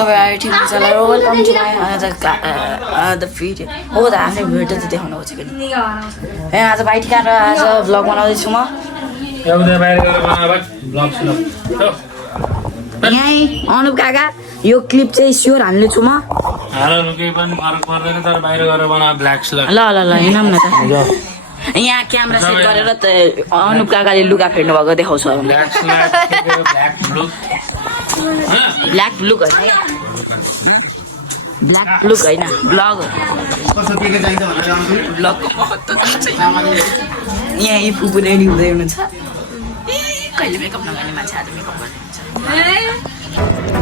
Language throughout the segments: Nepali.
तपाईँ ठिक हुन्छ ल welcome to my the video हो त आफ्नै भिडियो त देखाउनु खोजेको नि आज भाइटिका र आज भ्लग बनाउँदैछु म यहीँ अनुप काका यो क्लिप चाहिँ स्योर हाल्नेछु म ल ल ल हिँडौँ न त यहाँ क्यामेरा सेट गरेर त अनुप काकाले लुगा फेर्नु भएको देखाउँछ ब्ल्याक लुक होइन ब्ल्याक लुक होइन ब्लग यहाँ यी फुपू रेडी हुँदै हुनुहुन्छ कहिले मेकअप नगर्ने मान्छे आज मेकअप गर्ने हुन्छ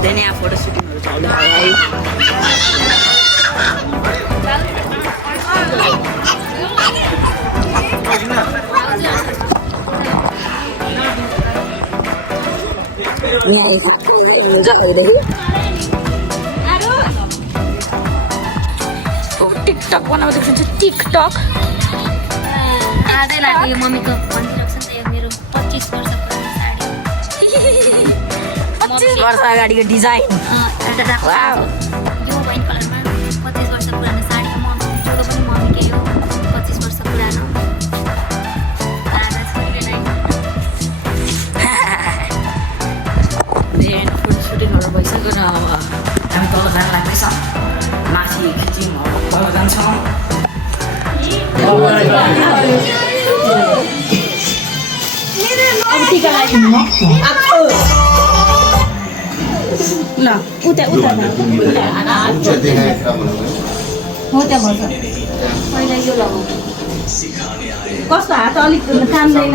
त्यहाँ यहाँ फोटो सुटिङहरू चल्दै टिकटक बनाउँदै हुन्छ टिकटक आजै लाग्यो मम्मीको भनिरहेको छ नि त यो मेरो 25 वर्ष पुरानो साडी 25 वर्ष अगाडिको डिजाइन यो वाइन कलरमा 25 वर्ष पुरानो साडी मम्मी जोडो पनि मम्मीकै हो 25 वर्ष पुरानो फोटो सुटिङहरू भइसक्यो र अब हामी तल जान लाग्दैछ माथि खिच्यौँ तल जान्छौँ ल उता उता हो त्यहाँ भन्छ पहिला यो लगाऊ कस्तो हात अलिक काम्दैन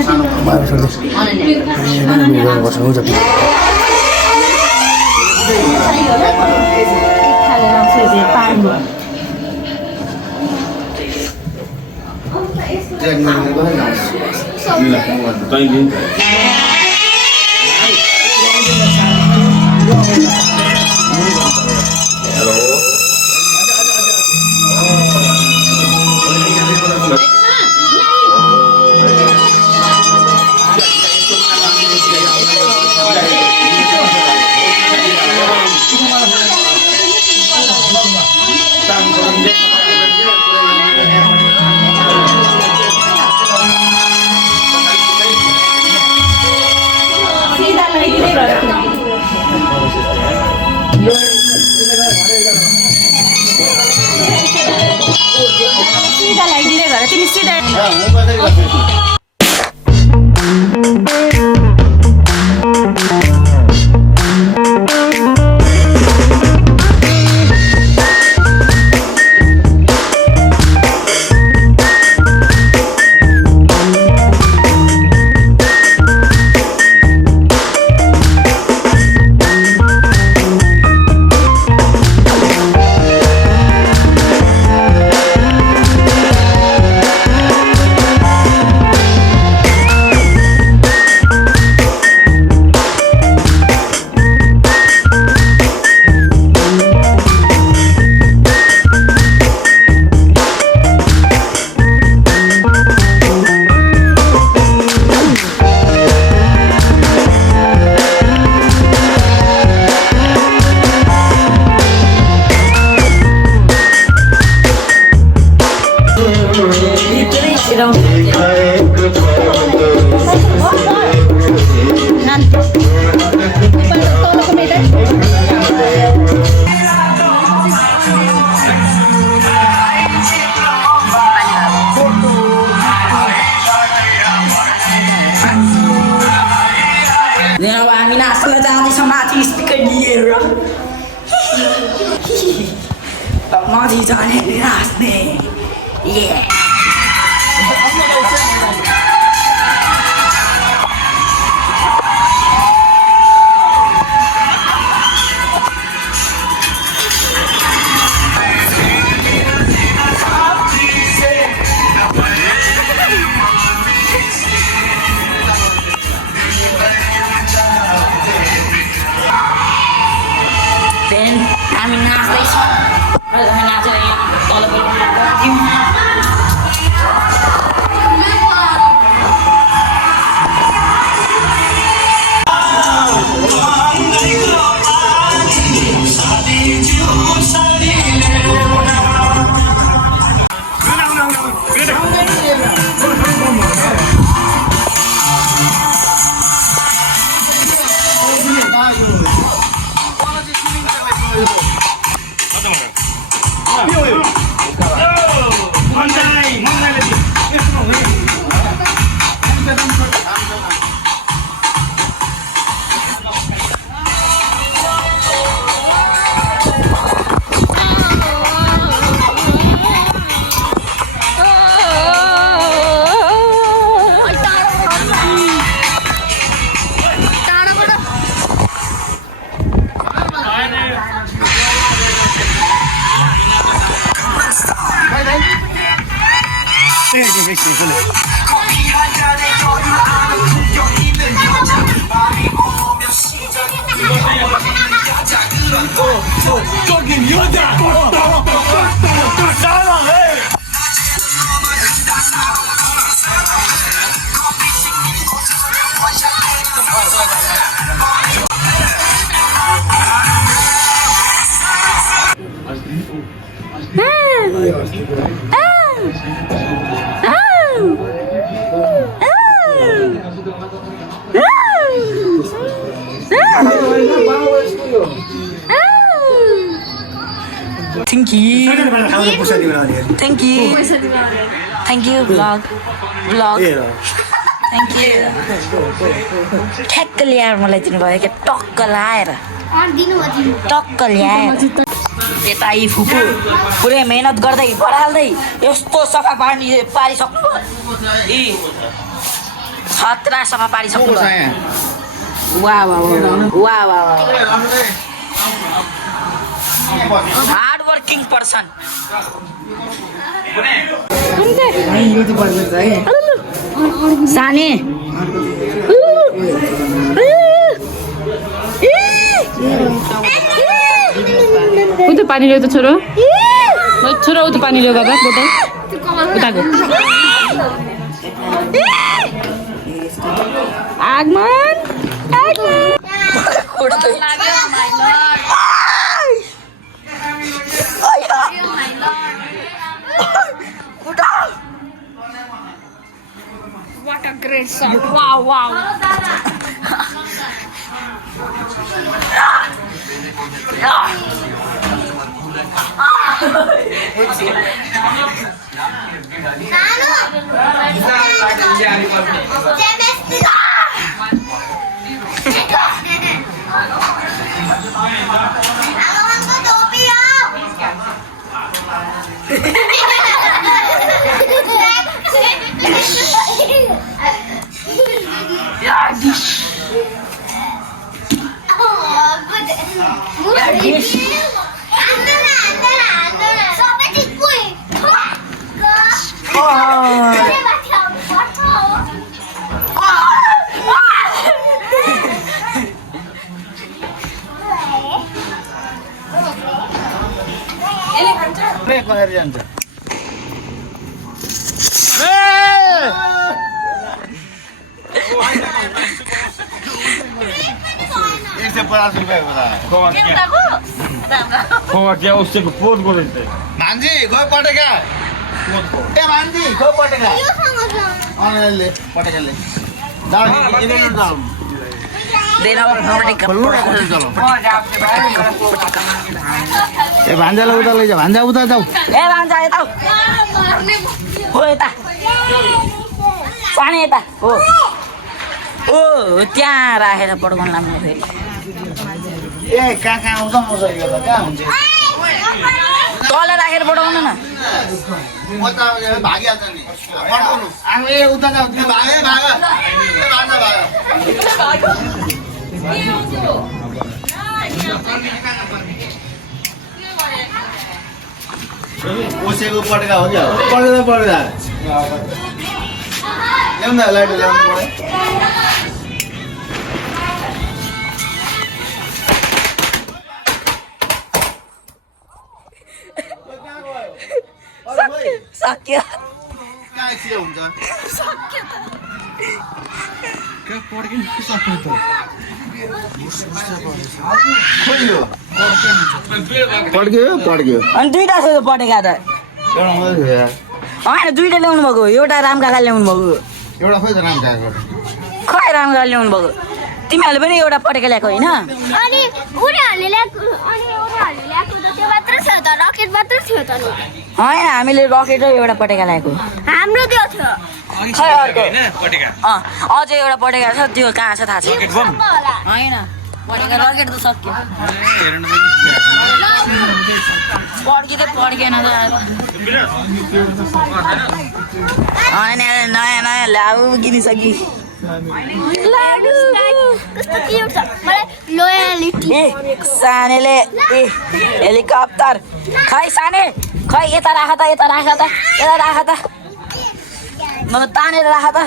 सीधा लगाइदिँदै घर तिमी सिधा अब हामी नाच्न जाँदैछौँ माथि स्पिकर लिएर माथि जाने नाच्ने हामी नाच्दैछौँ नाचेर यहाँ तल शादी Thank you. Thank you. Thank you, vlog. Thank you. ठ्याक्क ल्याएर मलाई दिनुभयो क्या टक्क लाएर टक्क ल्याएर यता यी फुपू पुरै मेहनत गर्दै बढाल्दै यस्तो सफा पारिसक्नु यी खतरा सफा पारिसक्नु वाह वाह वाह वाह हार्ड वर्किङ पर्सन साने उता पानी ल्याऊ त छोरो छोरो उता पानी ल्याऊ बाबा बोतल उताको आगमन What a great song. Wow, wow. क्या उससे पोत बोलते मान्छे गयो पटेका ए मान्छे गयो पटेका अनले पटेकाले जाऊ ए भान्जालाई उता लैजा भान्जा उता जाऊ ए भान्जा यता हो यता सानी यता हो ओ त्यहाँ राखेर पड्काउनु लाग्नु फेरि ए कहाँ आउँछ आउँछ यो त कहाँ हुन्छ तल राखेर पठाउनु न म त भागिहाल्छ नि पड्काउनु आऊ ए उता जाऊ भागे भाग ए भान्जा भाग ओसेको पड्का हो क्या पड्का ल्याउन लाइट ल्याउनु पऱ्यो सक्यो कहाँ एक्सिडेन्ट हुन्छ पड्क्यो अनि दुईवटा छ पटेका त होइन दुईवटा ल्याउनु भएको एउटा राम काका ल्याउनु भएको एउटा खोइ त राम काकाको खै राम काका ल्याउनु भएको तिमीहरूले पनि एउटा पटेका ल्याएको होइन अनि उनीहरूले मात्र थियो त नि होइन हामीले रकेट र एउटा पटेका ल्याएको हाम्रो त्यो थियो खै अर्को अझै एउटा पटेका छ त्यो कहाँ छ थाहा छैन होला होइन पटेका रकेट त सक्यो पड्केन त होइन नयाँ नयाँ ल्याउ किनिसकि कस्तो क्युट छ मलाई लोयलिटी ए सानेले ए हेलिकप्टर खै साने खै यता राख त यता राख त यता राख त म तानेर राख त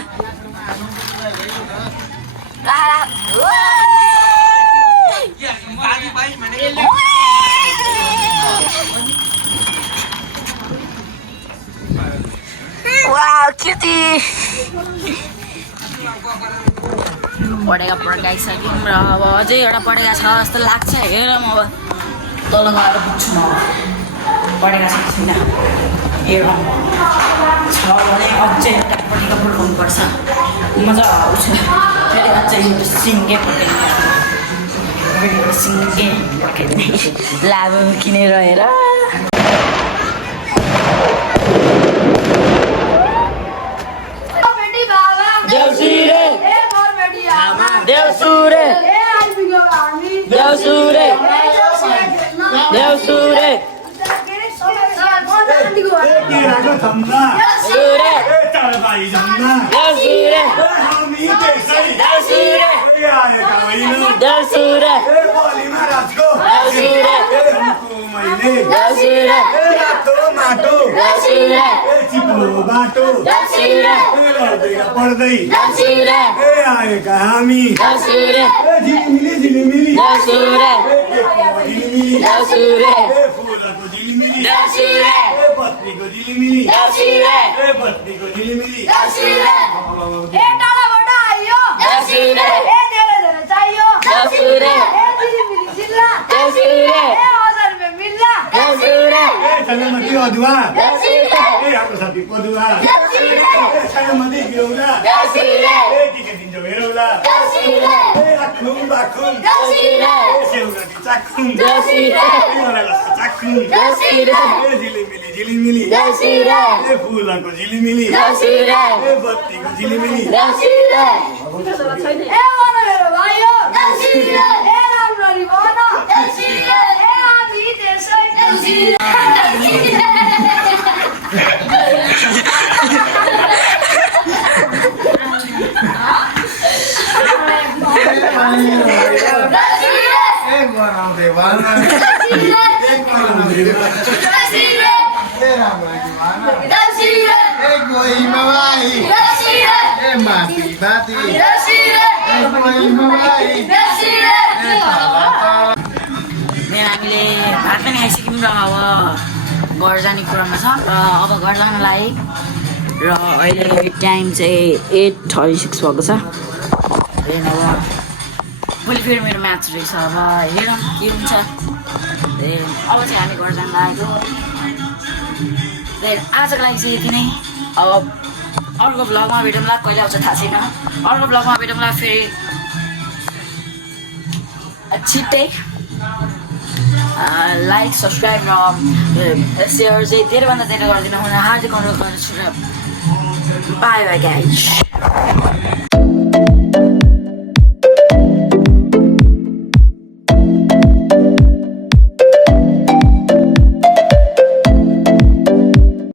वाउ क्युटी पढेका पड्काइसक्यौँ र अब अझै एउटा पढेका छ जस्तो लाग्छ हेरौँ अब तल गएर पुग्छु म पढेका छ छैन हेरौँ छ भने अझै एकपट्टि पड्काउनुपर्छ मजा आउँछ फेरि अझै सिङ्गे पड्काइदिने सिङ्गे पड्काइदिने लाभो किनेर हेर Deusure Deusure Deusure हामीले भात पनि खाइसक्यौँ र अब घर जाने कुरामा छ र अब घर जानलाई र अहिले टाइम चाहिँ 8:36 भएको छ अब भोलि फेरि मेरो म्याच रहेछ अब हेरौँ के हुन्छ अब चाहिँ हामी घर जान लागेको आजको लागि चाहिँ यति नै अब अर्को भ्लगमा भेटौँला कहिले आउँछ थाहा छैन अर्को भ्लगमा भेटौँला फेरि छिट्टै लाइक सब्सक्राइब र सेयर चाहिँ धेरैभन्दा धेरै गरिदिनु हुन हार्दिक अनुरोध गर्दछु र बाई बाई गाइज